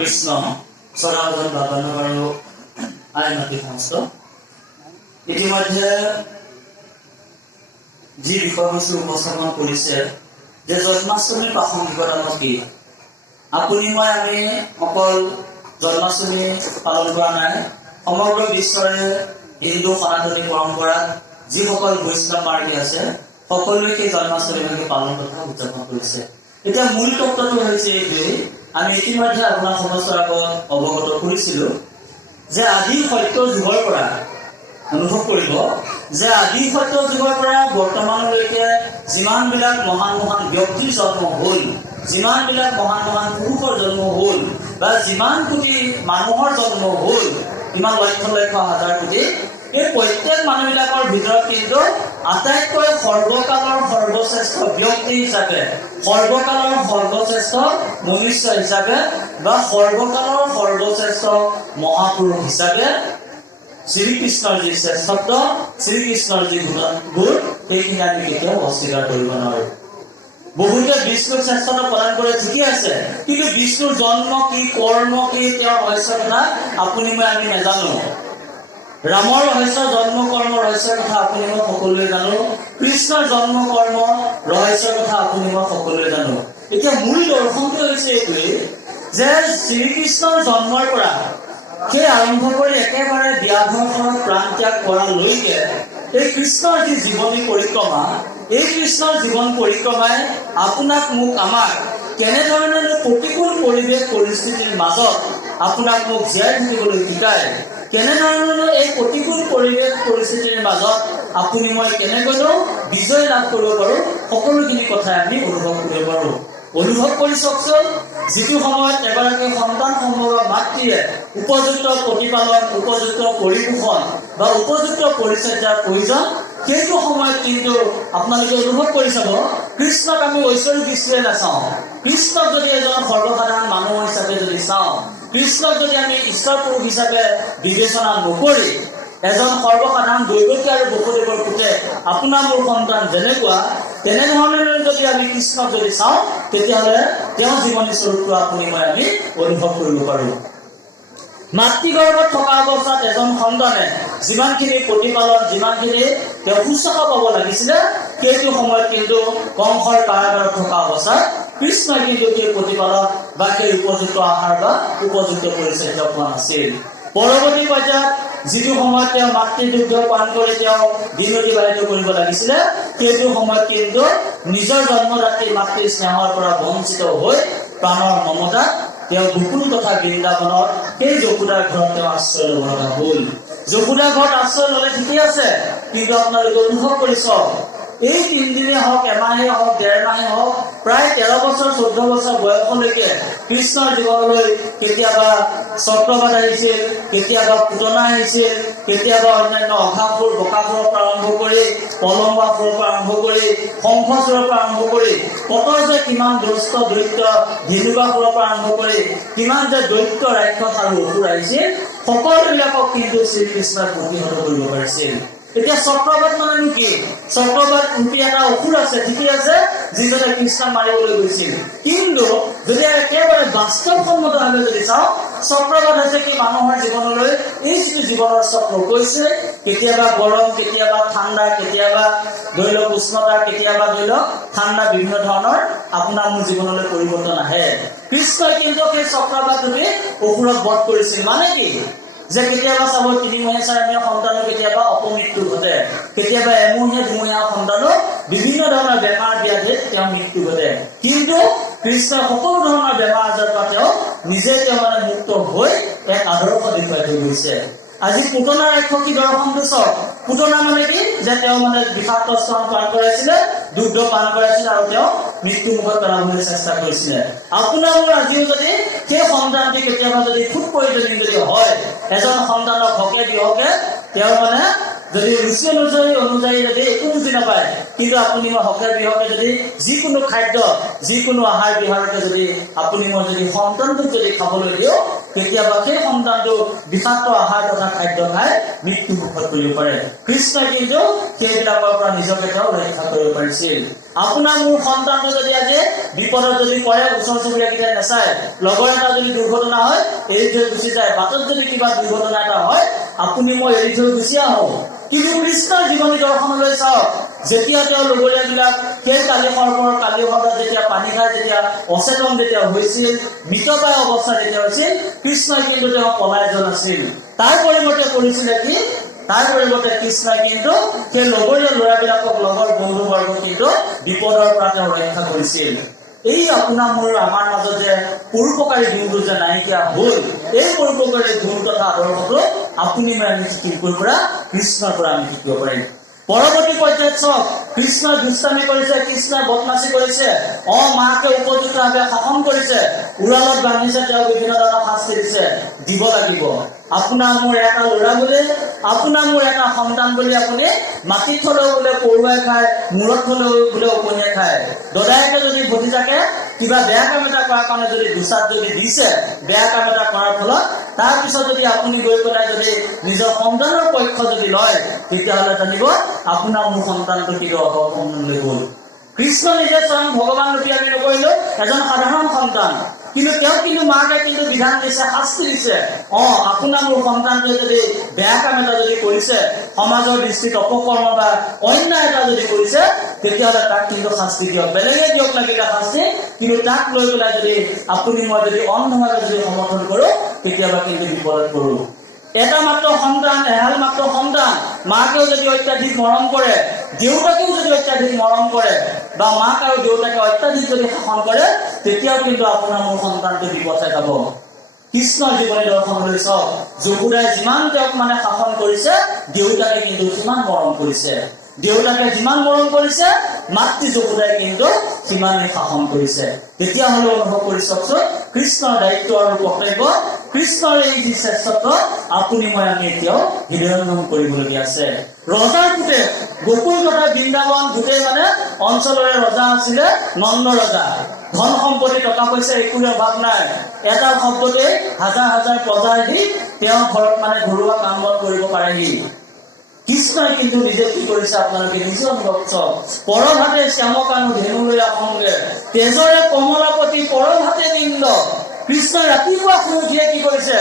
কৃষ্ণ চৰাজন বাবানক আৰু আই মাতৃ সমস্ত ইতিমধ্যে যি বিষয়বস্তু উপস্থাপন কৰিছে যে জন্মাষ্টমীৰ প্ৰাসংগিকতা কি আপুনি মই আমি অকল জন্মাষ্টমী পালন কৰা নাই সমগ্ৰ বিশ্বৰে হিন্দু সনাতনী পৰম্পৰাত যিসকল বৈষ্ণৱ মাৰ্গী আছে সকলোৱে সেই জন্মাষ্টমী পালন তথা উদযাপন কৰিছে। এতিয়া মূল তত্ত্বটো হৈছে এইটোৱেই আমি ইতিমধ্যে আপোনাৰ সমস্যাৰ আগত অৱগত কৰিছিলো যে আদি সত্য যুগৰ পৰা অনুভৱ কৰিব যে আদি সত্য যুগৰ পৰা বৰ্তমানলৈকে যিমানবিলাক মহান মহান ব্যক্তিৰ জন্ম হ'ল যিমানবিলাক মহান মহান পুৰুষৰ জন্ম হ'ল বা যিমান কোটি মানুহৰ জন্ম হ'ল ইমান লক্ষ লক্ষ হাজাৰ কোটি এই প্ৰত্যেক মানুহবিলাকৰ ভিতৰত কিন্তু আটাইতকৈ সৰ্বকালৰ সৰ্বশ্ৰেষ্ঠ ব্যক্তি হিচাপে সৰ্বকালৰ সৰ্বশ্ৰেষ্ঠ মনুষ্য হিচাপে বা সৰ্বকালৰ সৰ্বশ্ৰেষ্ঠ মহাপুৰুষ হিচাপে শ্ৰীকৃষ্ণৰ যি শ্ৰেষ্ঠত্ব শ্ৰীকৃষ্ণৰ যি গুণ সেইখিনি আমি কেতিয়াও অস্বীকাৰ কৰিব নোৱাৰো। বহুতে বিষ্ণুৰ শ্ৰেষ্ঠত্ব প্ৰদান কৰে ঠিকেই আছে কিন্তু বিষ্ণুৰ জন্ম কি কৰ্ম কি তেওঁৰ ৰহস্য কথা আপুনি মই আমি নাজানো। ৰামৰ ৰহস্য জন্ম কৰ্ম ৰহস্যৰ কথা আপুনি মই সকলোৱে জানো। কৃষ্ণৰ জন্ম কৰ্ম ৰহস্যৰ কথা আপুনি মই সকলোৱে জানো। এতিয়া মূল দৰ্শনটো হৈছে এইটোৱেই যে শ্ৰীকৃষ্ণৰ জন্মৰ পৰা সেই আৰম্ভ কৰি একেবাৰে ব্যাধৰ প্ৰাণ ত্যাগ কৰালৈকে এই কৃষ্ণৰ যি জীৱনী পৰিক্ৰমা এই কৃষ্ণৰ জীৱন পৰিক্ৰমাই আপোনাক মোক আমাক কেনেধৰণে প্ৰতিকূল পৰিৱেশ পৰিস্থিতিৰ মাজত আপোনাক মোক জীয়াই থাকিবলৈ শিকায় কেনেধৰণে এই প্ৰতিকূল পৰিৱেশ পৰিস্থিতিৰ মাজত আপুনি মই কেনেকৈনো বিজয় লাভ কৰিব পাৰো সকলোখিনি কথাই আমি অনুভৱ কৰিব পাৰো। অনুভৱ কৰি চাওকচোন যিটো সময়ত এগৰাকী সন্তান সম্ভৱ মাতৃয়ে উপযুক্ত প্ৰতিপালন উপযুক্ত পৰিপোষণ বা উপযুক্ত পৰিচৰ্যাৰ প্ৰয়োজন সেইটো সময়ত কিন্তু আপোনালোকে অনুভৱ কৰি চাব কৃষ্ণক আমি ঐশ্বৰিক দৃষ্টিৰে নাচাওঁ। কৃষ্ণক যদি এজন সৰ্বসাধাৰণ মানুহ হিচাপে যদি চাওঁ কৃষ্ণক যদি আমি ঈশ্বৰ পুৰুষ হিচাপে বিবেচনা নকৰি এজন সৰ্বসাধাৰণ দৈৱকী আৰু বসুদেৱৰ পুতে আপোনাৰ মোৰ সন্তান যেনেকুৱা তেনেধৰণে যদি আমি কৃষ্ণক যদি চাওঁ তেতিয়াহ'লে তেওঁৰ জীৱনী স্বৰূপটো আপুনি মই আমি অনুভৱ কৰিব পাৰোঁ। মাতৃগৰ্ভত থকা অৱস্থাত এজন সন্তানে যিমানখিনি প্ৰতিপালন যিমানখিনি তেওঁ শুশ্ৰূষা পাব লাগিছিলে সেইটো সময়ত কিন্তু কংসৰ কাৰাগাৰত থকা অৱস্থাত কৃষ্ণই কিন্তু সেই প্ৰতিপালন বা সেই উপযুক্ত আহাৰ বা উপযুক্ত পৰিচৰ্যা পোৱা নাছিল। পৰৱৰ্তী পৰ্যায়ত যিটো সময়ত তেওঁ মাতৃদুগ্ধ পান কৰি তেওঁ দিন অতিবাহিত কৰিব লাগিছিলে সেইটো সময়ত কিন্তু নিজৰ জন্মদাত্ৰী মাতৃৰ স্নেহৰ পৰা বঞ্চিত হৈ প্ৰাণৰ মমতা তেওঁ গোকুল তথা বৃন্দাবনৰ সেই যশোদাৰ ঘৰত তেওঁ আশ্ৰয় ল'ব লগা হ'ল। যশোদাৰ ঘৰত আশ্ৰয় ল'লে ঠিকেই আছে কিন্তু আপোনালোকে অনুভৱ কৰি চাওক এই 3 দিনে হওক এমাহে হওক 1.5 মাহে হওক প্ৰায় 13 বছৰ 14 বছৰ বয়সলৈকে কৃষ্ণৰ জীৱনলৈ কেতিয়াবা চক্ৰবাদ আহিছিল কেতিয়াবা পুতনা আহিছিল কেতিয়াবা অন্যান্য অঘাসুৰ বকাসুৰৰ পৰা আৰম্ভ কৰি পলম্বাসুৰৰ পৰা আৰম্ভ কৰি শংখচূড়ৰ পৰা আৰম্ভ কৰি কতৰ যে কিমান দুষ্ট দৈত্য ধেনুকাসুৰৰ পৰা আৰম্ভ কৰি কিমান যে দৈত্য ৰাক্ষস আৰু অসুৰ আহিছিল সকলোবিলাকক কিন্তু শ্ৰীকৃষ্ণই প্ৰতিহত কৰিব পাৰিছিল। এতিয়া চক্ৰবাদ মানে কি চক্ৰবাদ ৰূপী এটা অসুৰ আছে ঠিকেই আছে যিজনে কৃষ্ণক মাৰিবলৈ গৈছিল কিন্তু যদি একেবাৰে বাস্তৱসন্মতভাৱে যদি চাওঁ চক্ৰবাদ হৈছে কি মানুহৰ জীৱনলৈ এই যিটো জীৱনৰ চক্ৰ কৈছে কেতিয়াবা গৰম কেতিয়াবা ঠাণ্ডা কেতিয়াবা ধৰি লওক উষ্ণতা কেতিয়াবা ধৰি লওক ঠাণ্ডা বিভিন্ন ধৰণৰ আপোনাৰ মোৰ জীৱনলৈ পৰিৱৰ্তন আহে। কৃষ্ণই কিন্তু সেই চক্ৰবাদ ৰূপী অসুৰক বধ কৰিছিল মানে কি যে কেতিয়াবা চাব 3 মহীয়া 4 মহীয়া সন্তানৰ কেতিয়াবা অপমৃত্যু ঘটে কেতিয়াবা এমহীয়া 2 মহীয়া সন্তানৰ বিভিন্ন ধৰণৰ বেমাৰ ব্যাধিত তেওঁ মৃত্যু ঘটে কিন্তু কৃষ্ণই সকলো ধৰণৰ বেমাৰ আজাৰৰ পৰা তেওঁ নিজে তেওঁ মানে মুক্ত হৈ এক আদৰ্শ দেখুৱাই থৈ গৈছে। আজি পুতনা ৰাক্ষসী দৰ্শনটো চাওক পুতনা মানে কি যে তেওঁ মানে বিষাক্ত স্তন পান কৰাইছিলে দুগ্ধ পান কৰাইছিলে আৰু তেওঁ মৃত্যু মুখত পেলাবলৈ চেষ্টা কৰিছিলে। আপোনাৰ আজিও যদি সেই সন্তানটি কেতিয়াবা যদি ফুড পয়জনিং যদি হয় এজন সন্তানক হকে বিহকে তেওঁ মানে যদি ৰুচি অনুযায়ী যদি একো বুজি নাপায় কিন্তু আপুনি মই হকে বিহকে যদি যিকোনো খাদ্য যিকোনো আহাৰ বিহাৰকে যদি আপুনি মই যদি সন্তানটোক যদি খাবলৈ দিওঁ কেতিয়াবা সেই সন্তানটো বিষাক্ত আহাৰ তথা খাদ্য খাই মৃত্যু মুখত পৰিব পাৰে। কৃষ্ণই কিন্তু সেইবিলাকৰ পৰা নিজকে তেওঁ ৰক্ষা কৰিব পাৰিছিল। আপোনাৰ মোৰ সন্তানটো যদি আজি বিপদত যদি পৰে, ওচৰ চুবুৰীয়াকেইটাই নাচায়, লগৰ এটা যদি দুৰ্ঘটনা হয় এৰি থৈ গুচি যায়, বাটত যদি কিবা দুৰ্ঘটনা এটা হয় আপুনি মই এৰি থৈ গুচি আহো। কিন্তু কৃষ্ণৰ জীৱনী দৰ্শনলৈ চাওক, যেতিয়া তেওঁ লগৰীয়াবিলাক সেই কালি সৰ্পত যেতিয়া পানী খাই যেতিয়া অচেতন যেতিয়া হৈছিল, মৃতপ্ৰায় অৱস্থা যেতিয়া হৈছিল, কৃষ্ণই কিন্তু তেওঁ পলাই যোৱা নাছিল। তাৰ পৰিৱৰ্তে কৰিছিলে কি? তাৰ পৰিৱৰ্তে কৃষ্ণই কিন্তু সেই লগৰীয়া ল'ৰাবিলাকক, লগৰ বন্ধুবৰ্গ কিন্তু বিপদৰ পৰা তেওঁ ৰক্ষা কৰিছিল। এই আপোনাৰ মোৰ আমাৰ মাজত যে পৰোপকাৰী গুণটো যে নাইকিয়া হ'ল, এই পৰোপকাৰী গুণ তথা আদৰ্শটো আপুনি মই আমি শিকিব পৰা কৃষ্ণৰ পৰা আমি শিকিব পাৰিম। পৰৱৰ্তী পৰ্যায়ত চাওক, কৃষ্ণই দুষ্টামি কৰিছে, কৃষ্ণই বদমাচি কৰিছে, মাকে উপযুক্তভাৱে শাসন কৰিছে, উৰালত বান্ধিছে, তেওঁ বিভিন্ন ধৰণৰ শাস্তি দিছে, দিব লাগিব। আপোনাৰ মোৰ এটা ল'ৰা বুলি, আপোনাৰ মোৰ এটা সন্তান বুলি আপুনি মাটিত থলেও বোলে পৰুৱাই খায়, মূৰত থলেও বোলে উপনীয়াই খায়। দদায়েকে যদি ভতিজাকে কিবা বেয়া কাম এটা কৰাৰ কাৰণে যদি দুচাত যদি দিছে, বেয়া কাম এটা কৰাৰ ফলত, তাৰ পিছত যদি আপুনি গৈ পেলাই যদি নিজৰ সন্তানৰ পক্ষ যদি লয়, তেতিয়াহ'লে জানিব আপোনাৰ মোৰ সন্তানটো কিন্তু অধঃপতনলৈ গ'ল। কৃষ্ণ নিজে স্বয়ং ভগৱান ৰূপী আমি নকৰিলো, এজন সাধাৰণ সন্তান, কিন্তু তেওঁ কিন্তু মাকে কিন্তু বিধান দিছে, শাস্তি দিছে। আপোনাৰ মোৰ সন্তানটোৱে যদি বেয়া কাম এটা যদি কৰিছে, সমাজৰ দৃষ্টিত অপকৰ্ম বা অন্যায় এটা যদি কৰিছে, তেতিয়াহ'লে তাক কিন্তু শাস্তি দিয়ক, বেলেগে দিয়ক লাগিলে শাস্তি, কিন্তু তাক লৈ পেলাই যদি আপুনি মই যদি অন্ধভাৱে যদি সমৰ্থন কৰো, তেতিয়াবা কিন্তু বিপদত পৰো। এটা মাত্ৰ সন্তান, এহাল মাত্ৰ সন্তান, মাকেও যদি অত্যাধিক মৰম কৰে, দেউতাকেও যদি অত্যাধিক মৰম কৰে, বা মাক আৰু দেউতাকে অত্যাধিক যদি শাসন কৰে, তেতিয়াও কিন্তু আপোনাৰ মোৰ সন্তানটো বিপথে যাব। কৃষ্ণৰ জীৱনী দৰ্শনলৈ চাওক, যশোদাই যিমান তেওঁক মানে শাসন কৰিছে, দেউতাকে কিন্তু সিমান মৰম কৰিছে। দেউতাকে যিমান মৰম কৰিছে, মাতৃ যশোদাই কিন্তু সিমানেই শাসন কৰিছে। তেতিয়াহ'লে অনুভৱ কৰি চাওকচোন, কৃষ্ণৰ দায়িত্ব আৰু কৰ্তব্য, কৃষ্ণৰ এই যি শ্ৰেষ্ঠত্ব আপুনি মই আমি এতিয়াও হৃদয়ঙ্গম কৰিবলগীয়া আছে। ৰজাৰ পুতেক, গোকুল তথা বৃন্দাবন গোটেই মানে অঞ্চলৰে ৰজা আছিলে নন্দ ৰজা। ধন সম্পত্তি টকা পইচা একোৰে অভাৱ নাই। এটা শব্দতে হাজাৰ হাজাৰ প্ৰজাৰ দি তেওঁ ঘৰত মানে ঘৰুৱা কাম বন কৰিব পাৰেহি। কৃষ্ণই কিন্তু নিজে কি কৰিছে আপোনালোকে নিজে অনুভৱ কৰক। পৰভাতে শ্যামকানু ধেনুলৈ সংগে, তেজৰে কমলাপতি পৰভাতে নিন্দ। কৃষ্ণই ৰাতিপুৱা শুই উঠিয়ে কি কৰিছে?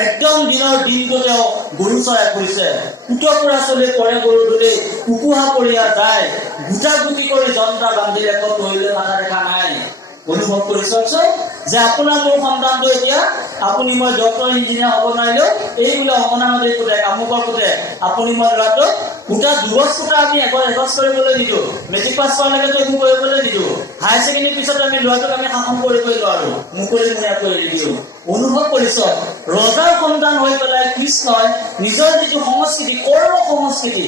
একদম দিনৰ দিনটো তেওঁ গৰু চৰাই কৰিছে। কুটকুৰা চলি কৰে গৰু ধৰি, কুকুহা পৰিয়া যায়, গুটা গুটি কৰি যন্ত্ৰা বান্ধিলে ক'ত ধৰিলে মাথা দেখা নাই। অনুভৱ কৰি চাওকচোন যে আপোনাৰ মোৰ সন্তানটো এতিয়া আপুনি মই ডক্টৰ ইঞ্জিনিয়াৰ হ'ব নোৱাৰিলেও, এই বোলে অংগনাবাদী পুতেক, আমুকৰ পুতেক, আপুনি মই ল'ৰাটো গোটা দুগজ ফুটা আমি এগজ কৰিবলৈ নিদিওঁ, মেট্ৰিক পাছ কৰালৈকে একো কৰিবলৈ নিদিওঁ, হায়াৰ ছেকেণ্ডেৰী পিছত আমি ল'ৰাটোক আমি শাসন কৰিবই নোৱাৰো, মুকলি মুৰীয়া কৰি দিওঁ। অনুভৱ কৰিছ, ৰজাৰ সন্তান হৈ পেলাই কৃষ্ণই নিজৰ যিটো সংস্কৃতি, কৰ্ম সংস্কৃতি,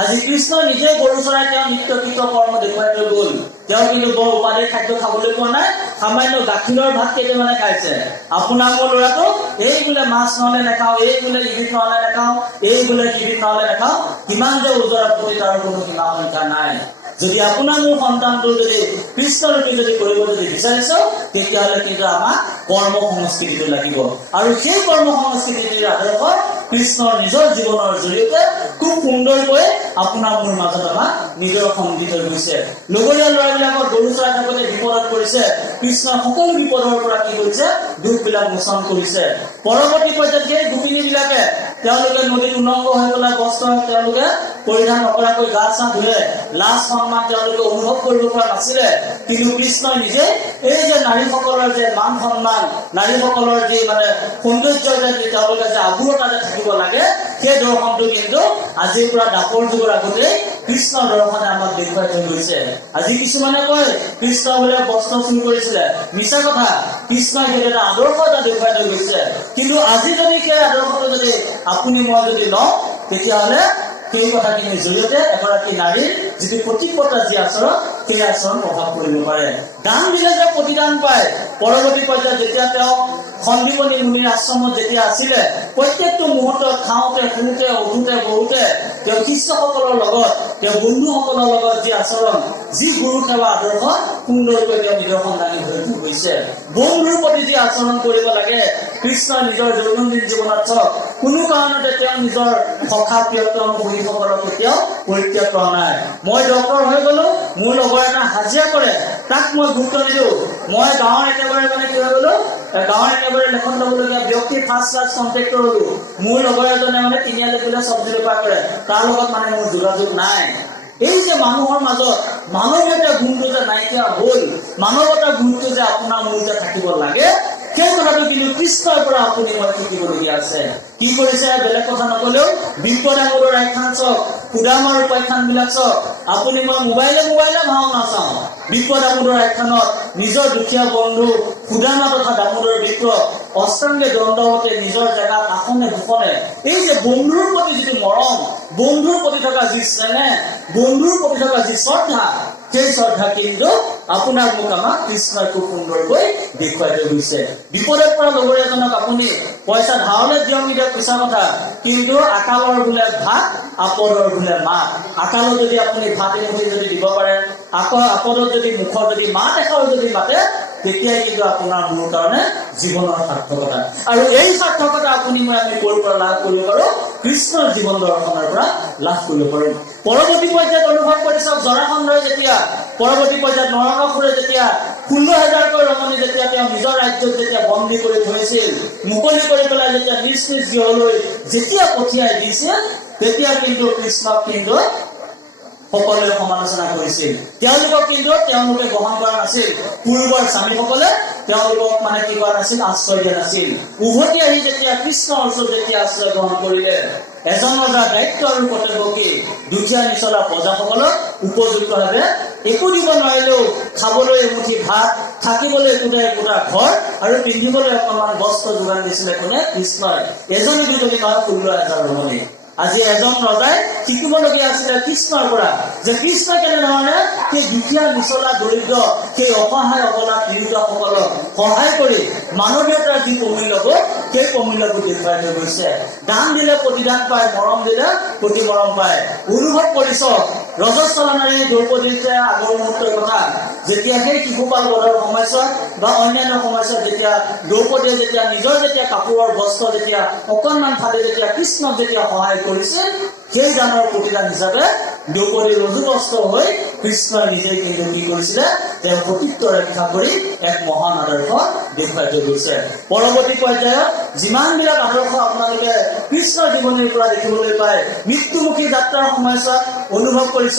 আজি কৃষ্ণই নিজে গৰু চৰাই তেওঁ নিত্য কৃত কৰ্ম দেখুৱাই থৈ গ'ল। তেওঁ কিন্তু বৰ উপাদেয় খাদ্য খাবলৈ পোৱা নাই, সামান্য গাখীৰৰ ভাত কেইটামানে খাইছে। আপোনাৰ মোৰ ল'ৰাটো এই বোলে মাছ নহলে নাখাওঁ, এই বোলে ইবিধ নহলে নাখাওঁ, এই বোলে সিবিধ নহলে নাখাওঁ, কিমান যে ওজৰ প্ৰতি তাৰ কোনো সীমা সংখ্যা নাই। যদি আপোনাৰ মোৰ সন্তানটো যদি কৃষ্ণৰূপী যদি কৰিব যদি বিচাৰিছ, তেতিয়াহ'লে কিন্তু আমাক কৰ্ম সংস্কৃতিটো লাগিব। আৰু সেই কৰ্ম সংস্কৃতিৰ আদৰ্শ কৃষ্ণৰ নিজৰ জীৱনৰ জৰিয়তে খুব সুন্দৰকৈ আপোনাৰ মোৰ মাজত আমাক নিদৰ্শন দি থৈ গৈছে। লগৰীয়া ল'ৰাবিলাকৰ গৰু চৰাই থাকোঁতে বিপদত পৰিছে, কৃষ্ণৰ সকলো বিপদৰ পৰা কি কৰিছে? দুখবিলাক মোচন কৰিছে। পৰৱৰ্তী পৰ্যায়ত সেই গোপিনীবিলাকে তেওঁলোকে নদীত উলংগ হৈ পেলাই বস্ত্ৰ তেওঁলোকে পৰিধান নকৰাকৈ গা চা ধুলে, লাজ সন্মান তেওঁলোকে অনুভৱ কৰিব পৰা নাছিলে। কিন্তু কৃষ্ণই নিজে এই যে নাৰীসকলৰ যে মান সন্মান, নাৰীসকলৰ যি মানে সৌন্দৰ্য যে তেওঁলোকে যে আগুৰতা যে থাকিব লাগে, সেই দৰ্শনটো কিন্তু আজিৰ পৰা দাপৰ যুগৰ আগতে কৃষ্ণৰ দৰ্শনে আমাক দেখুৱাই থৈ গৈছে। আজি কিছুমানে কয় কৃষ্ণ বোলে বস্ত্ৰ চুৰ কৰিছিলে, মিছা কথা। কৃষ্ণই সেইটো এটা আদৰ্শ এটা দেখুৱাই থৈ গৈছে। কিন্তু আজি যদি সেই আদৰ্শটো যদি আপুনি মই যদি লওঁ, তেতিয়াহ'লে সেই কথাখিনিৰ জৰিয়তে এগৰাকী নাৰীৰ যিটো প্ৰতিপত্তা যি আচৰণ সেই আচৰণ প্ৰভাৱ পৰিব পাৰে। দান দিলে যে প্ৰতিদান পায়, পৰৱৰ্তী পৰ্যায়ত যেতিয়া তেওঁ সন্দীপনী মুনিৰ আশ্ৰমত যেতিয়া আছিলে, প্ৰত্যেকটো মুহূৰ্তত খাওঁতে শুওঁতে উঠোতে বহোতে তেওঁ শিষ্যসকলৰ লগত, তেওঁ বন্ধুসকলৰ লগত যি আচৰণ, যি গুৰু সেৱা আদৰ্শ সুন্দৰকৈ তেওঁ নিদৰ্শন দাঙি ধৰি গৈছে। বন্ধুৰ প্ৰতি যি আচৰণ কৰিব লাগে, কৃষ্ণই নিজৰ দৈনন্দিন জীৱনত চাওক, কোনো কাৰণতে তেওঁ নিজৰ সখা প্ৰিয়তম বন্ধুসকলক কেতিয়াও পৰিত্যাগ কৰা নাই। মই ডক্তৰ হৈ গলো, মোৰ লগৰ এটা হাজিৰা কৰে, তাক মই গুৰুত্ব নিদিওঁ। মই গাঁৱৰ একেবাৰে কি হৈ গলো, গাঁৱৰ একেবাৰে লেখন ল'বলগীয়া ব্যক্তি ফাৰ্ষ্ট ক্লাছ কণ্ট্ৰেক্টৰ হলো, মোৰ লগৰ এজনে তিনিআলি বোলে চব্জি বেপাৰ কৰে, তাৰ লগত মোৰ যোগাযোগ নাই। এই যে মানুহৰ মাজত মানৱীয়তাৰ গুণটো যে নাইকিয়া হ'ল, মানৱতাৰ গুণটো যে আপোনাৰ মোৰ যে থাকিব লাগে, সেই কথাটো কিন্তু কৃষ্ণৰ পৰা আপুনি মই শিকিবলগীয়া আছে। কি কৰিছে বেলেগ কথা নকলেও, বিপদামূলৰ আখ্যান চাওক, সুদামৰ উপাখ্যান বিলাক চাওক, আপুনি মই মোবাইলে ভাওনা চাওঁ, বিপদামূলৰ আখ্যানত নিজৰ দুখীয়া বন্ধু সুদামা তথা দামোদৰ বিপ্ৰ অষ্টাংগে দণ্ডৱতে নিজৰ জেগাত আসনে দুখনে, এই যে বন্ধুৰ প্ৰতি যিটো মৰম, বন্ধুৰ প্ৰতি থকা যি স্নেহ, বন্ধুৰ প্ৰতি থকা যি শ্ৰদ্ধা, সেই শ্ৰদ্ধা কিন্তু আপোনাৰ মোক আমাক কৃষ্ণই খুব সুন্দৰকৈ দেখুৱাই থৈ গৈছে। বিপদত পৰা লগৰ এজনক আপুনি পইচা ধাৰলৈ দিয়ক নিদিয়ক পিছা কথা, কিন্তু আকালৰ বোলে ভাত, আপদৰ বোলে মাত। আকালত যদি আপুনি ভাত এমুঠি যদি দিব পাৰে, আপদত যদি মুখৰ যদি মাত এষাৰ যদি মাতে, তেতিয়াই কিন্তু আপোনাৰ মোৰ কাৰণে জীৱনৰ সাৰ্থকতা। আৰু এই সাৰ্থকতা আপুনি মই আমি ক'ৰ পৰা লাভ কৰিব পাৰো? কৃষ্ণৰ জীৱন দৰ্শনৰ পৰা লাভ কৰিব পাৰো। পৰৱৰ্তী পৰ্যায়ত অনুভৱ কৰি চাওক, জৰাসন্ধই যেতিয়া পৰৱৰ্তী পৰ্যায়ত নৰকাসুৰে যেতিয়া 16,000কৈ ৰমণী যেতিয়া তেওঁ নিজৰ ৰাজ্যত যেতিয়া বন্দী কৰি থৈছিল, মুকলি কৰি পেলাই যেতিয়া নিজ নিজ গৃহলৈ যেতিয়া পঠিয়াই দিছিল, তেতিয়া কিন্তু কৃষ্ণক কিন্তু সকলোৱে সমালোচনা কৰিছিল। তেওঁলোকক কিন্তু তেওঁলোকে গ্ৰহণ কৰা নাছিল। পূৰ্বৰ স্বামীসকলে তেওঁলোকক কি কৰা নাছিল, আশ্ৰয় দিয়া নাছিল। উভতি আহি যেতিয়া কৃষ্ণৰ ওচৰত যেতিয়া আশ্ৰয় গ্ৰহণ কৰিলে, এজন ৰজাৰ দায়িত্ব আৰু কৰ্তব্য কি? দুখীয়া নিচলা প্ৰজাসকলক উপযুক্তভাৱে একো দিব নোৱাৰিলেও খাবলৈ এমুঠি ভাত, থাকিবলৈ একোটা ঘৰ আৰু পিন্ধিবলৈ অকণমান বস্ত্ৰ যোগান দিছিলে কোনে? কৃষ্ণই। এজনী দুজনী নহয়, 16,000 ৰমণী। আজি এজন ৰজাই শিকিবলগীয়া আছিলে কৃষ্ণৰ পৰা, যে কৃষ্ণ কেনেধৰণে সেই দুখীয়া নিচলা দৰিদ্ৰ সেই অসহায় অবলা পীড়িতসকলক সহায় কৰি মানৱীয়তাৰ যি প্ৰমূল্যবোধ, সেই প্ৰমূল্যবোধ দেখুৱাই থৈ গৈছে। দান দিলে প্ৰতিদান পায়, মৰম দিলে প্ৰতি মৰম পায়। অনুভৱ কৰিছ ৰজস্বলানাৰী দ্ৰৌপদীৰ আগৰ মুহূৰ্তৰ কথা, যেতিয়া সেই শিশুপাল বধৰ সময়ছোৱাত বা অন্যান্য সময়ছোৱাত যেতিয়া দ্ৰৌপদীয়ে যেতিয়া নিজৰ যেতিয়া কাপোৰৰ বস্ত্ৰ যেতিয়া অকণমান ফালি যেতিয়া কৃষ্ণক যেতিয়া সহায় কৰিছিল, সেই দানৰ প্ৰতিদান হিচাপে দ্ৰৌপদী ৰজুগ্ৰস্ত হৈ কৃষ্ণই নিজেই কিন্তু কি কৰিছিলে, তেওঁ সতীত্ব ৰক্ষা কৰি এক মহান আদৰ্শ দেখুৱাই থৈ গৈছে। পৰৱৰ্তী পৰ্যায়ত যিমানবিলাক আদৰ্শ আপোনালোকে কৃষ্ণৰ জীৱনীৰ পৰা দেখিবলৈ পায়, মৃত্যুমুখী যাত্ৰাৰ সময়ছোৱাত অনুভৱ কৰিছ,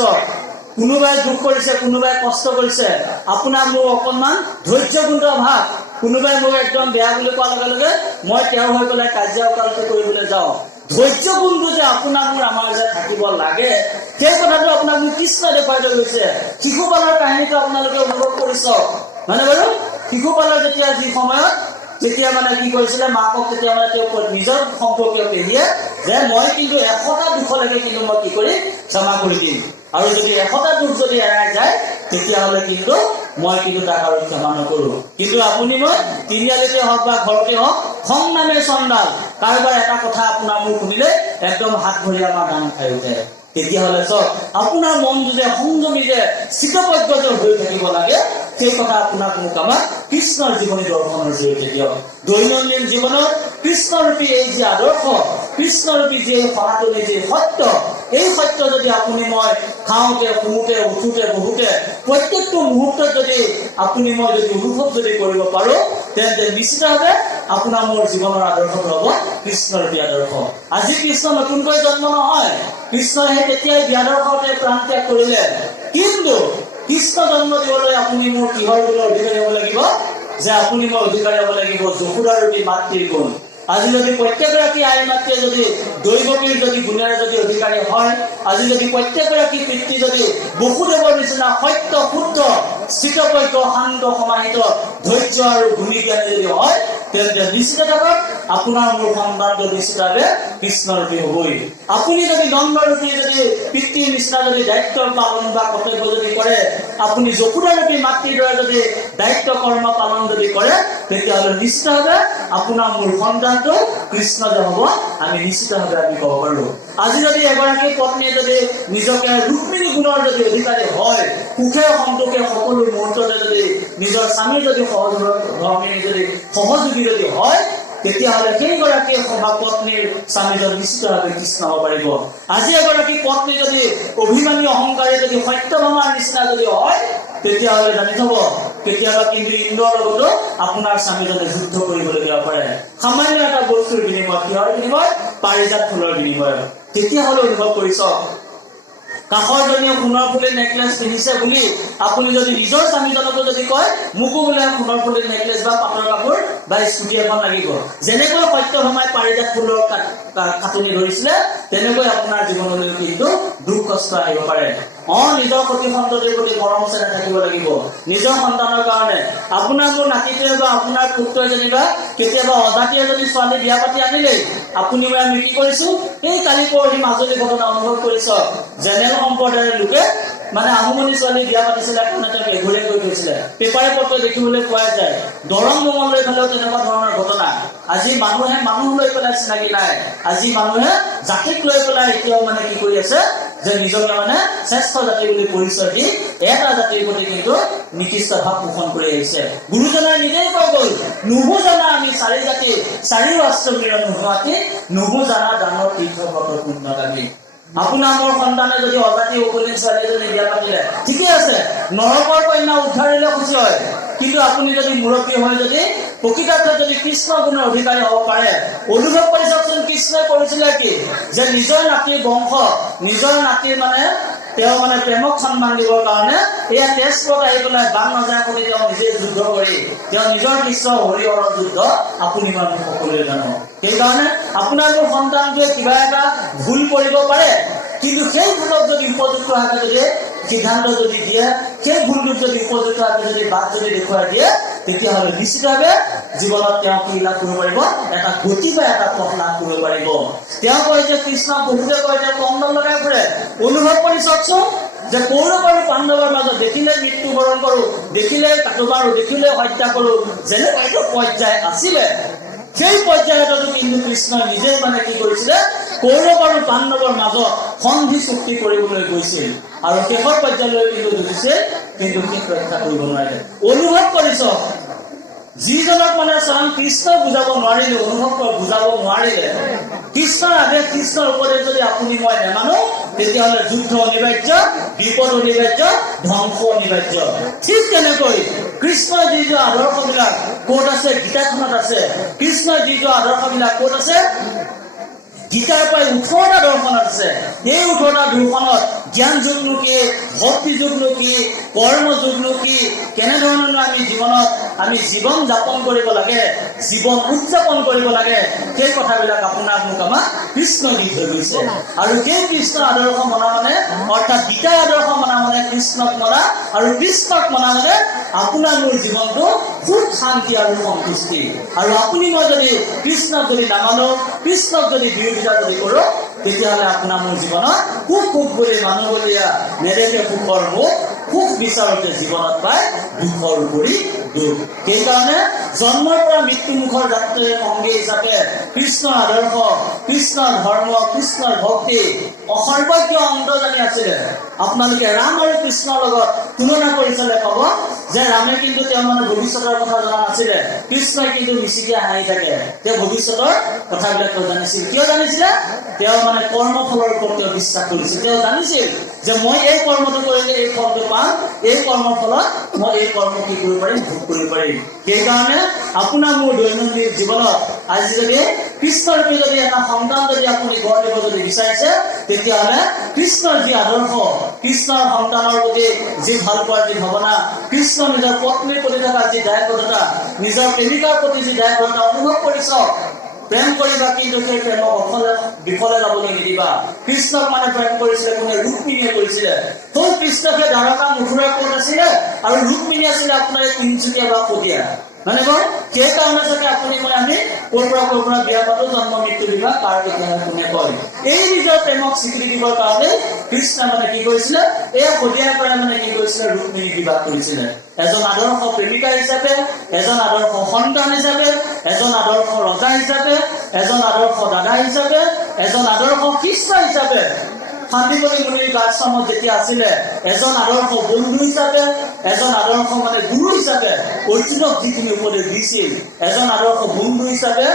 কোনোবাই দুখ কৰিছে, কোনোবাই কষ্ট কৰিছে, আপোনাৰ মোৰ অকণমান ধৈৰ্য্যগুণৰ ভাৱ, কোনোবাই মোক একদম বেয়া বুলি কোৱাৰ লগে লগে মই তেওঁৰ হৈ পেলাই কাজিয়া ওকালতি কৰিবলৈ যাওঁ। ধৈৰ্য গুণটো যে আপোনাৰ মোৰ আমাৰ যে থাকিব লাগে, সেই কথাটো আপোনাক মোৰ কৃষ্ণ দেখুৱাই থৈ গৈছে। শিশুপালৰ কাহিনীটো আপোনালোকে অনুভৱ কৰিছ মানে বাৰু? শিশুপালৰ যেতিয়া যি সময়ত তেতিয়া কি কৰিছিলে, মাকক তেতিয়া তেওঁ নিজৰ সম্পৰ্কীয় পেহীয়ে যে মই কিন্তু 100টা দুখলৈকে কিন্তু মই কি কৰিম, ক্ষমা কৰি দিম, আৰু যদি 100টা দুখ যদি এৰাই যায় তেতিয়াহ'লে কিন্তু মই কিন্তু তাক আৰু ক্ষমা নকৰো। কিন্তু আপুনি মই তিনিআলিতে হওক বা ঘৰতে হওক, খং নামে চন্দাল কাৰোবাৰ এটা কথা আপোনাৰ মোৰ শুনিলে একদম হাত ভৰি আমাৰ গান খাই উঠে। তেতিয়াহ'লে চাওক, আপোনাৰ মনটো যে সংযমী যে চিতপজ্ঞ যে হৈ থাকিব লাগে, সেই কথা আপোনাক মোক আমাক কৃষ্ণৰ জীৱনী দৰ্শনৰ জৰিয়তে দিয়ক। দৈনন্দিন জীৱনত কৃষ্ণৰূপী এই যি আদৰ্শ, কৃষ্ণৰূপী যি সনাতনী যি সত্য, এই সত্য যদি আপুনি মই খাওঁতে শুওঁতে উঠোতে বহোতে প্ৰত্যেকটো মুহূৰ্তত যদি আপুনি মই যদি অনুভৱ যদি কৰিব পাৰো, তেন্তে নিশ্চিতভাৱে আপোনাৰ মোৰ জীৱনৰ আদৰ্শটো হ'ব কৃষ্ণৰূপী আদৰ্শ। আজি কৃষ্ণ নতুনকৈ জন্ম নহয়, কৃষ্ণই সেই তেতিয়াই ব্যাদৰ্শতে প্ৰাণ ত্যাগ কৰিলে। কিন্তু কৃষ্ণ জন্ম দিবলৈ আপুনি মোৰ কিহৰ অধিকাৰী হ'ব লাগিব? যে আপুনি মই অধিকাৰী হ'ব লাগিব যশোদাৰূপী মাতৃৰ গুণ। আজি যদি প্ৰত্যেকগৰাকী আই মাতৃয়ে যদি দৈৱকীৰ যদি গুণেৰে যদি অধিকাৰী হয়, আজি যদি প্ৰত্যেকগৰাকী পিতৃ যদি বসুদেৱৰ নিচিনা সত্য শুদ্ধ স্থিতপজ্ঞ শান্ত সমাহিত ধৈৰ্য আৰু গুণী জ্ঞানী যদি হয়, তেন্তে নিশ্চিত থাকক আপোনাৰ মোৰ সন্তানটো নিশ্চিতভাৱে কৃষ্ণৰূপী হ'বই। আপুনি যদি নন্দৰূপী যদি পিতৃৰ নিচিনা যদি দায়িত্ব পালন বা কৰ্তব্য যদি কৰে, আপুনি যশোদাৰূপী মাতৃৰ দৰে যদি দায়িত্ব কৰ্ম পালন যদি কৰে, তেতিয়াহ'লে নিশ্চিতভাৱে আপোনাৰ মোৰ সন্তানটো কৃষ্ণ যে হ'ব আমি নিশ্চিতভাৱে আমি ক'ব পাৰোঁ। আজি যদি এগৰাকী পত্নীয়ে যদি নিজকে ৰুক্মিণী গুণৰ যদি অধিকাৰী হয়, সুখে সন্তোষে সকলো মুহূৰ্ততে যদি নিজৰ স্বামীৰ যদি সহযোগী যদি হয়, তেতিয়াহ'লে সেইগৰাকী পত্নীৰ স্বামীজন নিশ্চিতভাৱে কৃষ্ণ হ'ব পাৰিব। আজি এগৰাকী পত্নী যদি অভিমানী অহংকাৰী যদি সত্যভামাৰ নিচিনা যদি হয়, তেতিয়াহ'লে জানি থব কেতিয়াবা কিন্তু ইন্দ্ৰৰ লগতো আপোনাৰ স্বামীজনে যুদ্ধ কৰিবলগীয়া পাৰে। সামান্য এটা বস্তুৰ বিনিময়ত, কিহৰ বিনিময়? পাৰিজাত ফুলৰ বিনিময়ত। তেতিয়াহ'লে অনুভৱ কৰিছ কাষৰজনীয়ে সোণৰ ফুলিৰ নেকলেছ পিন্ধিছে বুলি আপুনি যদি নিজৰ স্বামীজনকো যদি কয় মোকো বোলে সোণৰ ফুলিৰ নেকলেছ বা পাটৰ কাপোৰ বা স্কুটি এখন লাগিব, যেনেকৈ সত্যভামাই পাৰিজাত ফুলৰ কাটনি ধৰিছিলে, তেনেকৈ আপোনাৰ জীৱনলৈ কিন্তু দুখ কষ্ট আহিব পাৰে। নিজৰ সতী সন্ততিৰ প্ৰতি মৰম চেনেহ থাকিব লাগিব। নিজৰ সন্তানৰ কাৰণে আপোনাৰ মোৰ নাতিটোৱে বা আপোনাৰ পুত্ৰই যেনিবা কেতিয়াবা অজাতিয়ে যদি ছোৱালী বিয়া পাতি আনিলেই, আপুনি মই আমি কি কৰিছো, এই কালি পৰহি মাজুলী ঘটনা অনুভৱ কৰিছ, জেনেৰেল সম্প্ৰদায়ৰ লোকে মানে আহুমনি ছোৱালী বিয়া পাতিছিলে কাৰণে তেওঁক এঘৰীয়া কৰি থৈছিলে। পেপাৰে পত্ৰ দেখিবলৈ পোৱা যায়। দৰং মঙলদৈ ফালেও তেনেকুৱা ধৰণৰ ঘটনা। আজি মানুহে মানুহ লৈ পেলাই চিনাকি নাই, আজি মানুহে জাতিক লৈ পেলাই এতিয়াও মানে কি কৰি আছে যে নিজকে মানে শ্ৰেষ্ঠ জাতি বুলি পৰিচয় দি এটা জাতিৰ প্ৰতি কিন্তু নিকৃষ্ট ভাৱ পোষণ কৰি আহিছে। গুৰুজনাই নিজেই কৈ গ'ল, নুবু জানা আমি চাৰি জাতি, চাৰি ৰাষ্ট্ৰ মিলন নোহোৱাতি, নুবু জানা দানৰ তীৰ্থ ব্ৰত পুণ্যগামী। আপোনাৰ মোৰ সন্তানে যদি অজাতি অকলি ছোৱালী এজনী বিয়া পাতিলে ঠিকে আছে, নৰকৰ কন্যা উদ্ধাৰিলে খুচি হয়, কিন্তু আপুনি যদি মুৰব্বী হয় যদি প্ৰকৃতাৰ্থত যদি কৃষ্ণ গুণৰ অধিকাৰী হ'ব পাৰে, অনুভৱ কৰি চাওকচোন কৃষ্ণই কৰিছিলে কি, যে নিজৰ নাতিৰ বংশ, নিজৰ নাতিৰ মানে তেওঁ মানে প্ৰেমক সন্মান দিবৰ কাৰণে এয়া তেজপুৰত আহি পেলাই বান নজা কৰি তেওঁ নিজে যুদ্ধ কৰি তেওঁ নিজৰ কৃষ্ণ হৰিহৰৰ যুদ্ধ আপুনি মানুহ সকলোৱে জানো। সেইকাৰণে আপোনাৰ মোৰ সন্তানটোৱে কিবা এটা ভুল কৰিব পাৰে, কিন্তু সেই ভুলক যদি উপযুক্ত হাতে যদি সিদ্ধান্ত যদি দিয়ে, সেই ভুলটোক যদি উপযুক্ত হাতে যদি বাট যদি দেখুৱাই দিয়ে, তেতিয়াহ'লে নিশ্চিতভাৱে জীৱনত তেওঁ কি লাভ কৰিব পাৰিব, এটা গতি বা এটা পথ লাভ কৰিব পাৰিব। তেওঁ কয় যে কৃষ্ণ বহুতে কয় যে কন্দল লগাই ফুৰে। অনুভৱ কৰি চাওকচোন যে কৌৰৱ আৰু পাণ্ডৱৰ মাজত দেখিলে মৃত্যুবৰণ কৰো, দেখিলে কাটোবাৰো, দেখিলে হত্যা কৰো, যেনেকুৱা এইটো পৰ্যায় আছিলে, সেই পৰ্যায়তো কিন্তু কৃষ্ণই নিজে মানে কি কৰিছিলে, কৌৰৱ আৰু পাণ্ডৱৰ মাজত সন্ধি চুক্তি কৰিবলৈ গৈছিল আৰু শেষৰ পৰ্যায়লৈ কিন্তু যুঁজিছিল, কিন্তু সি ৰক্ষা কৰিব নোৱাৰিলে। অনুভৱ কৰিছ যিজনক মানে স্বয়ং কৃষ্ণই বুজাব নোৱাৰিলে, অনুভৱ বুজাব নোৱাৰিলে, কৃষ্ণৰ আদেশ কৃষ্ণৰ উপদেশ যদি আপুনি মই নেমানো, তেতিয়াহ'লে যুদ্ধ অনিবাৰ্য, বিপদ অনিবাৰ্য, ধ্বংস অনিবাৰ্য। ঠিক তেনেকৈ কৃষ্ণৰ যিটো আদৰ্শবিলাক ক'ত আছে, গীতাখনত আছে। কৃষ্ণৰ যিটো আদৰ্শবিলাক ক'ত আছে, গীতাৰ প্ৰায় 18টা দৰ্শনত আছে। এই 18টা দৰ্শনত জ্ঞান যুগনো কি, ভক্তি যুগনো কি, কৰ্ম যুগনো কি, কেনেধৰণৰ আমি জীৱনত আমি জীৱন যাপন কৰিব লাগে, জীৱন উদযাপন কৰিব লাগে, সেই কথাবিলাক আপোনাক মোক আমাক কৃষ্ণই দি থৈ গৈছে। আৰু সেই কৃষ্ণ আদৰ্শ মনা মানে, অৰ্থাৎ গীতাৰ আদৰ্শ মনা মানে কৃষ্ণক মনা, আৰু কৃষ্ণক মনা মানে আপোনাৰ মোৰ জীৱনটো সুখ শান্তি আৰু সন্তুষ্টি। আৰু আপুনি মই যদি কৃষ্ণক যদি নামানো, কৃষ্ণক যদি বিৰোধিতা যদি কৰো, তেতিয়াহ'লে আপোনাৰ মোৰ জীৱনত সুখ সুখ বুলি মানুহবলীয়া নেদেখে সুখৰ মুখ, সুখ বিচাৰোতে জীৱনত পায় দুখৰ উপৰি দুখ। সেইকাৰণে জন্মৰ পৰা মৃত্যুমুখৰ যাত্ৰীৰ সংগী হিচাপে কৃষ্ণৰ আদৰ্শ, কৃষ্ণৰ ধৰ্ম, কৃষ্ণৰ ভক্তি অসৰ্বজ্ঞ অন্তৰ্জামী আছিলে। আপোনালোকে ৰাম আৰু কৃষ্ণৰ লগত তুলনা কৰি চালে ক'ব যে ৰামে কিন্তু তেওঁ মানে ভৱিষ্যতৰ কথা জনা নাছিলে, কৃষ্ণই কিন্তু মিচিকিয়া হাঁহি থাকে। তেওঁ ভৱিষ্যতৰ কথাবিলাক তেওঁ জানিছিল। কিয় জানিছিলে? তেওঁ মানে কৰ্মফলৰ ওপৰত তেওঁ বিশ্বাস কৰিছিল। তেওঁ জানিছিল যে মই এই কৰ্মটো কৰিলে এই ফলটো পাম, এই কৰ্মৰ ফলত মই এই কৰ্ম কি কৰিব পাৰিম, ভোগ কৰিব পাৰিম। সেইকাৰণে আপোনাৰ মোৰ দৈনন্দিন জীৱনত আজি যদি কৃষ্ণৰ যদি এটা সন্তান যদি আপুনি গঢ় দিব যদি বিচাৰিছে, তেতিয়াহ'লে কৃষ্ণৰ যি আদৰ্শ, কৃষ্ণৰ সন্তানৰ প্ৰতি যি ভাল পোৱাৰ যি ভাৱনা, কৃষ্ণ নিজৰ পত্নীৰ প্ৰতি থকা যি দায়বদ্ধতা, নিজৰ প্ৰেমিকাৰ প্ৰতি যি দায়বদ্ধতা অনুভৱ কৰিছ, প্ৰেম কৰিবা কিন্তু সেই প্ৰেমক বিফলে যাবলৈ নিদিবা। কৃষ্ণক মানে প্ৰেম কৰিছিলে কোনে, ৰুক্মিণীয়ে কৰিছিলে। সেই কৃষ্ণকে দ্বাৰকা মথুৰাৰ ক'ত আছিলে আৰু ৰুক্মিণী আছিলে আপোনাৰ তিনিচুকীয়া বা শদিয়া মানে বাৰু সেই কাৰণে চাগে আপুনি মই আমি ক'ৰ পৰা বিয়া পাতো জন্ম মৃত্যু বিবাহ কাৰ কেতিয়াবা কোনে কয় এই নিজৰ প্ৰেমক স্বীকৃতি দিবৰ কাৰণে কৃষ্ণ মানে কি কৰিছিলে এই শদিয়াৰ পৰা মানে কি কৰিছিলে ৰুক্মিণী বিবাহ কৰিছিলে এজন আদৰ্শ প্ৰেমিকা হিচাপে এজন আদৰ্শ সন্তান হিচাপে এজন আদৰ্শ ৰজা হিচাপে এজন আদৰ্শ দাদা হিচাপে এজন আদৰ্শ শিষ্য হিচাপে শান্তিপতি মুনিৰ আশ্ৰমত যেতিয়া আছিলে এজন আদৰ্শ বন্ধু হিচাপে এজন আদৰ্শ মানে গুৰু হিচাপে অৰ্জুনক যিখিনি উপদেশ দিছিল এজন আদৰ্শ বন্ধু হিচাপে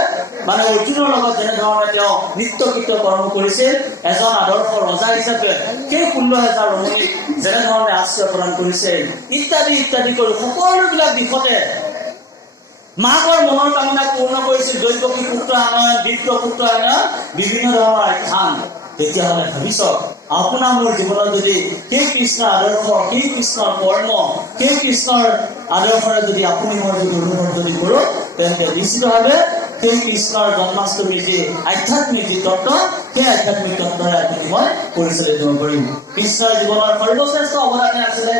মানে অৰ্জুনৰ লগত যেনেধৰণে তেওঁ নিত্যকৃত্য কৰ্ম কৰিছিল এজন আদৰ্শ ৰজা হিচাপে সেই 16,000 ৰমণীক যেনেধৰণে আশ্ৰয় প্ৰদান কৰিছিল ইত্যাদি ইত্যাদি কৰি সকলোবিলাক দিশতে মাকৰ মনৰ কামনা পূৰ্ণ কৰিছিল দৈৱকী পুত্ৰ আনয়ন দিব্য পুত্ৰ আনয়ন বিভিন্ন ধৰণৰ আখ্যান তেতিয়াহ'লে ভাবিছক আপোনাৰ মোৰ জীৱনত যদি সেই কৃষ্ণৰ আদৰ্শ সেই কৃষ্ণৰ কৰ্ম সেই কৃষ্ণৰ আদৰ্শৰে যদি আপুনি মই যদি অনুভৱ যদি কৰোঁ তেন্তে নিশ্চিতভাৱে সেই কৃষ্ণৰ জন্মাষ্টমীৰ যি আধ্যাত্মিক যি তত্ত্ব সেই আধ্যাত্মিক তত্ত্বৰে আপুনি মই পৰিচালিত হ'ব পাৰিম কৃষ্ণৰ জীৱনৰ সৰ্বশ্ৰেষ্ঠ অৱদানে আছিলে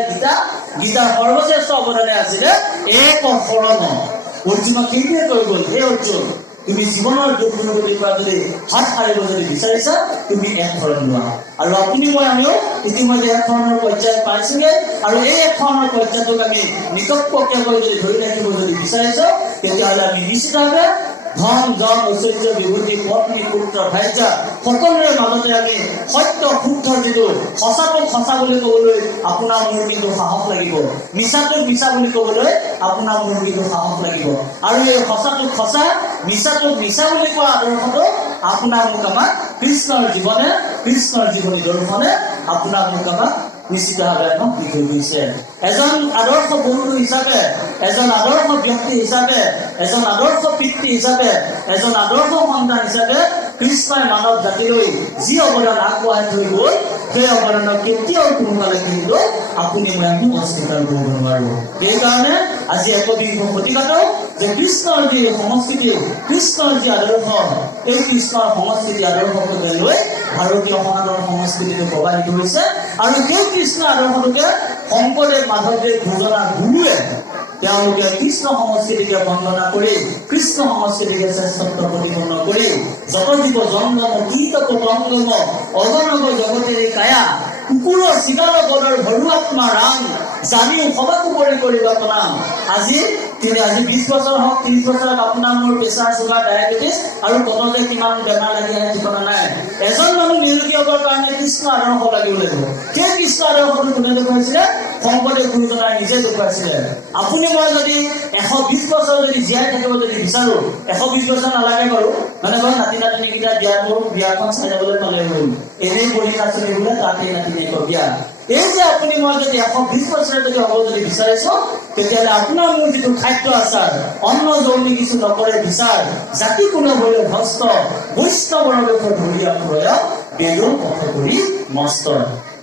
গীতাৰ সৰ্বশ্ৰেষ্ঠ অৱদানে আছিলে এক শৰণ অৰ্জুনক সেইটোৱে কৈ গ'ল হে অৰ্জুন তুমি জীৱনৰ দুখ দুৰ্গতিৰ পৰা যদি হাত সাৰিব যদি বিচাৰিছা তুমি এক শৰণ লোৱা আৰু আপুনি মই আমিও ইতিমধ্যে এক শৰণৰ পৰ্যায় পাইছোগে আৰু এই এক শৰণৰ পৰ্যায়টোক আমি নিকপকীয়াকৈ যদি ধৰি ৰাখিব যদি বিচাৰিছো তেতিয়াহ'লে আমি নিশ্চিতভাৱে ধন জন ঐশ্বৰ্য বিভূতি পত্নী পুত্ৰ ভাৰ্য সকলোৰে মাজতে আমি সত্য শুদ্ধ যিটো সঁচাটোক সঁচা বুলি ক'বলৈ আপোনাৰ মোৰ কিন্তু সাহস লাগিব মিছাটোক মিছা বুলি ক'বলৈ আপোনাৰ মোৰ কিন্তু সাহস লাগিব আৰু এই সঁচাটোক সঁচা মিছাটোক মিছা বুলি কোৱা আদৰ্শটো আপোনাৰ মোক আমাক কৃষ্ণৰ জীৱনী দৰ্শনে আপোনাৰ মোক আমাক নিশ্চিতভাৱে আমাক দি থৈ গৈছে এজন আদৰ্শ বন্ধু হিচাপে এজন আদৰ্শ ব্যক্তি হিচাপে এজন আদৰ্শ পিতৃ হিচাপে এজন আদৰ্শ সন্তান হিচাপে কৃষ্ণই মানৱ জাতিলৈ যি অৱদান আগবঢ়াই থৈ গ'ল সেই অৱদানক কেতিয়াও কোনোকালে কিন্তু আপুনি মই আমি অস্বীকাৰ কৰিব নোৱাৰো সেইকাৰণে আজি 21 শতিকাতো যে কৃষ্ণৰ যি সংস্কৃতি কৃষ্ণৰ যি আদৰ্শ এই কৃষ্ণৰ সংস্কৃতি আদৰ্শকে লৈ ভাৰতীয় সনাতন সংস্কৃতিটো প্ৰবাহিত হৈছে আৰু সেই কৃষ্ণ আদৰ্শটোকে শংকৰদেৱ মাধৱদেৱ দুজনাৰ গুৰুৱে তেওঁলোকে কৃষ্ণ সংস্কৃতিকে বন্দনা কৰি কৃষ্ণ সংস্কৃতিকে শ্ৰেষ্ঠত্ব প্ৰতিপন্ন কৰি যত জীৱ জংগম কীট পতংগম অগণগ জগতেৰে কায়া কুকুৰৰ চিগাৰ গলৰ ভৰুৱাত্মা ৰাম জানিও সবাকো কৰিবা প্ৰণাম আজি 20 বছৰ হওক 30 বছৰত আপোনাৰ মোৰ প্ৰেছাৰ চুগাৰ ডায়েবেটিছ আৰু কততে কিমান বেমাৰ লাগি আহে ঠিকনা নাই এজন মানুহ নিৰোগী হ'বৰ কাৰণে কৃষ্ণ আদৰ্শ লাগিব সেই কৃষ্ণ আদৰ্শটো কোনে দেখুৱাইছিলে শংকৰদেৱ গুৰুজনাই নিজে দেখুৱাইছিলে আপুনি মই যদি 120 বছৰ যদি জীয়াই থাকিব যদি বিচাৰো 120 বছৰ নালাগে বাৰু মানে মই নাতি নাতিনীকেইটা বিয়াখন চাই যাবলৈ পালে হ'ল এনেই বহি নাচনি বোলে তাতে নাতিনী বিয়া এই যে আপুনি মই যদি 120 বছৰ যদি হ'ব যদি বিচাৰিছো তেতিয়াহ'লে আপোনাৰ মোৰ যিটো খাদ্য আচাৰ অন্ন জৌনি কিছু নকৰে বিচাৰ জাতি কোনো বলে ভস্ত বৈষ্ণৱৰ বেশত ধৰিয়া প্ৰয়া বেদৰ কথা কৰি মস্ত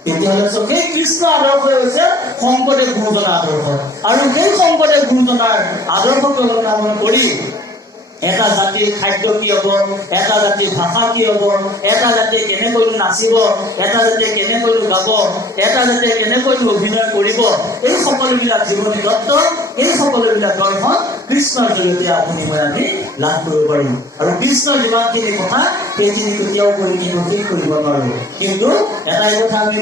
তেতিয়াহ'লে সেই কৃষ্ণ আদৰ্শ হৈছে শংকৰদেৱ গুৰুজনাৰ আদৰ্শ আৰু সেই শংকৰদেৱ গুৰুজনাৰ আদৰ্শকে অনুধাৱন কৰি এটা জাতিৰ খাদ্য কি হ'ব এটা জাতিৰ ভাষা কি হ'ব এটা জাতিয়ে কেনেকৈ নাচিব এটা জাতিয়ে কেনেকৈ গাব এটা জাতিয়ে কেনেকৈ অভিনয় কৰিব এই সকলোবিলাক জীৱনী তত্ত্ব এই সকলোবিলাক দৰ্শন কৃষ্ণৰ জৰিয়তে আপুনি মই আমি লাভ কৰিব পাৰিম আৰু কৃষ্ণৰ যিমানখিনি কথা সেইখিনি কেতিয়াও কৰি কিন্তু শেষ কৰিব নোৱাৰো কিন্তু এটাই কথা আমি